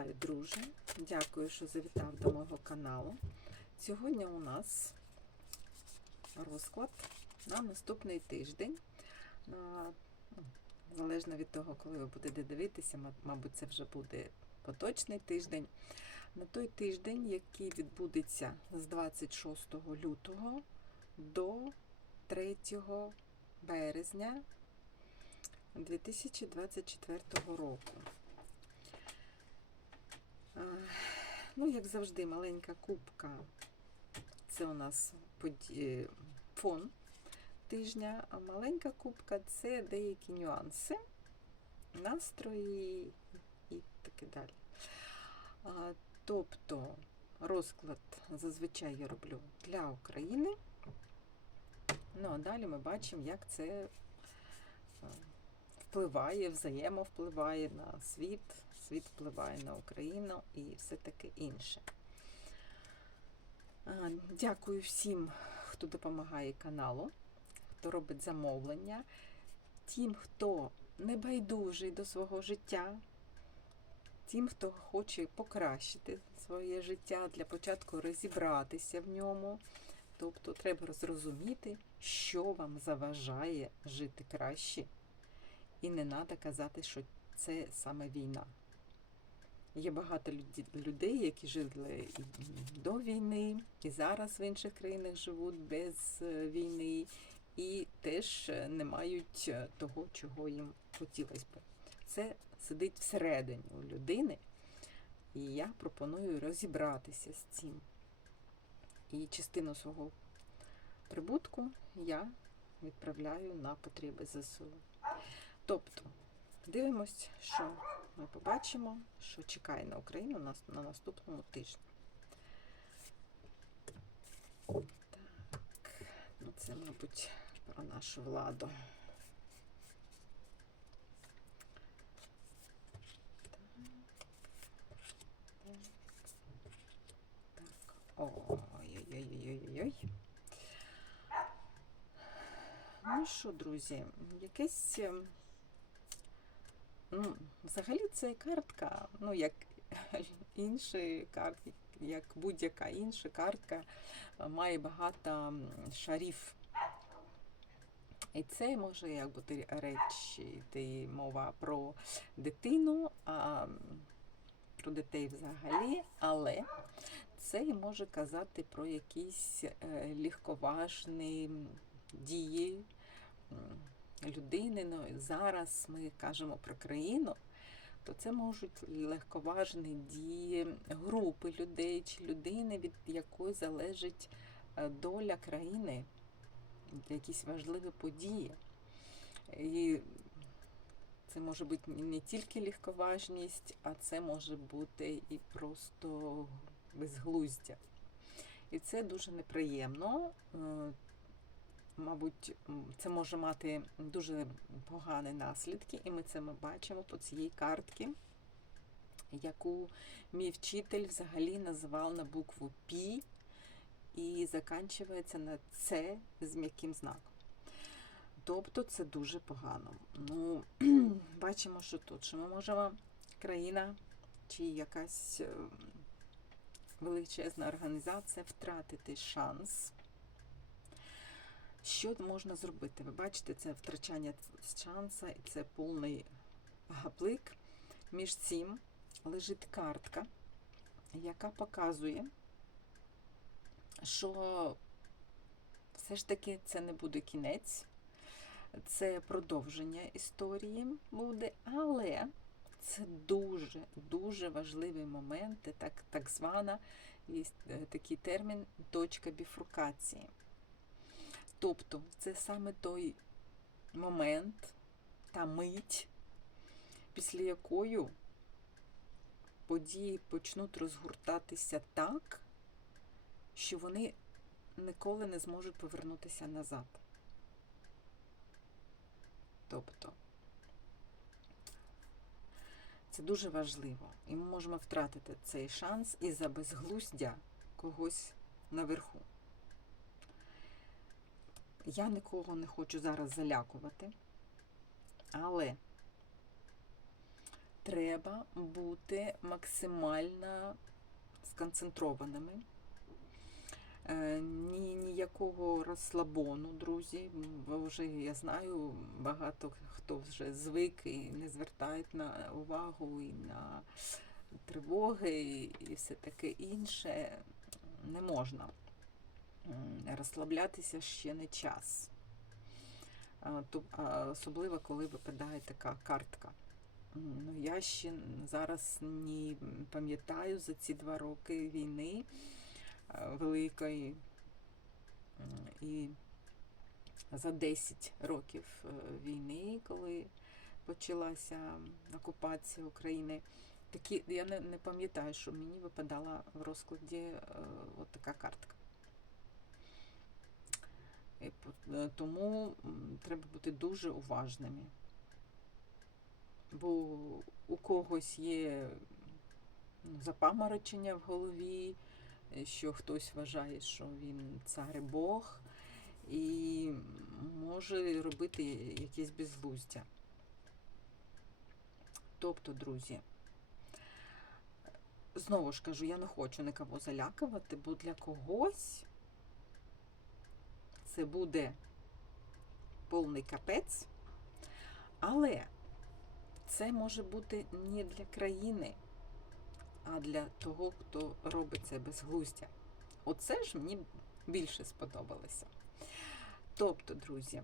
Вітаю, друже! Дякую, що завітав до мого каналу. Сьогодні у нас розклад на наступний тиждень. Ну, залежно від того, коли ви будете дивитися, мабуть, це вже буде поточний тиждень. На той тиждень, який відбудеться з 26 лютого до 3 березня 2024 року. Е, Ну, як завжди, маленька кубка. Це у нас е, фон тижня, а маленька кубка це деякі нюанси, настрої і таке далі. Тобто розклад зазвичай я роблю для України. Ну, а далі ми бачимо, як це е, впливає, взаємовпливає на світ, світ впливає на Україну і все таке інше. Дякую всім, хто допомагає каналу, хто робить замовлення, тим, хто не байдужий до свого життя, тим, хто хоче покращити своє життя, для початку розібратися в ньому. Тобто треба зрозуміти, що вам заважає жити краще. І не треба казати, що це саме війна. Є багато людей, які жили і до війни, і зараз в інших країнах живуть без е, війни, і теж е, не мають е, того, чого їм хотілося б. Це сидить всередині у людини, і я пропоную розібратися з цим. І частину свого прибутку я відправляю на потреби ЗСУ. Тобто, дивимось, що ми побачимо, що чекає на Україну на, на наступному тижні. Так, ну це, мабуть, про нашу владу. Так, ой-ой-ой-ой-ой. Ну що, друзі, якесь. ем, Ну, взагалі це картка, ну, як інші карти, як будь-яка інша картка, е, має багато шарів. І це може як бути речі, йти мова про дитину, а про дітей взагалі, але це може казати про якісь е, легковажні дії людини. Ну, зараз ми кажемо про країну, то це можуть легковажні дії групи людей чи людини, від якої залежить е, доля країни, якісь важливі події. І це може бути не тільки легковажність, а це може бути і просто безглуздя. І це дуже неприємно. Мабуть, це може мати дуже погані наслідки, і ми це ми бачимо по цій картці, яку мій вчитель взагалі назвав на букву Пі і заканчується на С з м'яким знаком. Тобто це дуже погано. Ну, бачимо, що тут, що ми можемо країна чи якась е, величезна організація втратити шанс. Що можна зробити? Ви бачите, це втрачання шанса це повний гаплик. Між цим лежить картка, яка показує, що все ж таки це не буде кінець, це продовження історії буде, але це дуже дуже важливі моменти, так, так звана є е, такий термін точка біфрукації. Тобто це саме той момент, та мить, після якої події почнуть розгортатися так, що вони ніколи не зможуть повернутися назад. Тобто це дуже важливо. І ми можемо втратити цей шанс із-за безглуздя когось наверху. Я нікого не хочу зараз залякувати, але треба бути максимально сконцентрованими. Е, Ні, ніякого розслабону, друзі. Бо вже я знаю, багато хто вже звик і не звертає на увагу і на тривоги, і все таке інше. Не можна розслаблятися ще не час. Особливо, коли випадає така картка. Ну, я ще зараз не пам'ятаю за ці два роки війни е, великої і за 10 років е, війни, коли почалася окупація України. Такі, я не, не пам'ятаю, що мені випадала в розкладі е, от така картка. Е, тому треба бути дуже уважними. Бо у когось є ну, запаморочення в голові, е, що хтось вважає, що він цар і Бог, і може робити якесь безглуздя. Тобто, друзі, знову ж кажу, я не хочу нікого залякувати, бо для когось це буде повний капець, але це може бути не для країни, а для того, хто робить це безглуздя. Оце ж мені більше сподобалося. Тобто, друзі,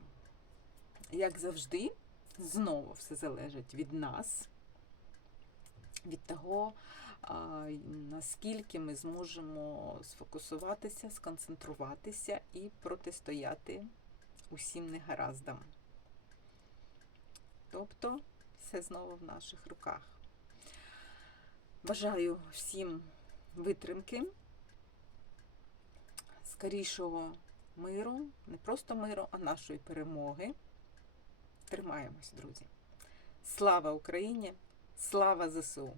як завжди, знову все залежить від нас, від того, наскільки ми зможемо сфокусуватися, сконцентруватися і протистояти усім негараздам. Тобто, все знову в наших руках. Бажаю всім витримки, скорішого миру, не просто миру, а нашої перемоги. Тримаємось, друзі. Слава Україні! Слава ЗСУ!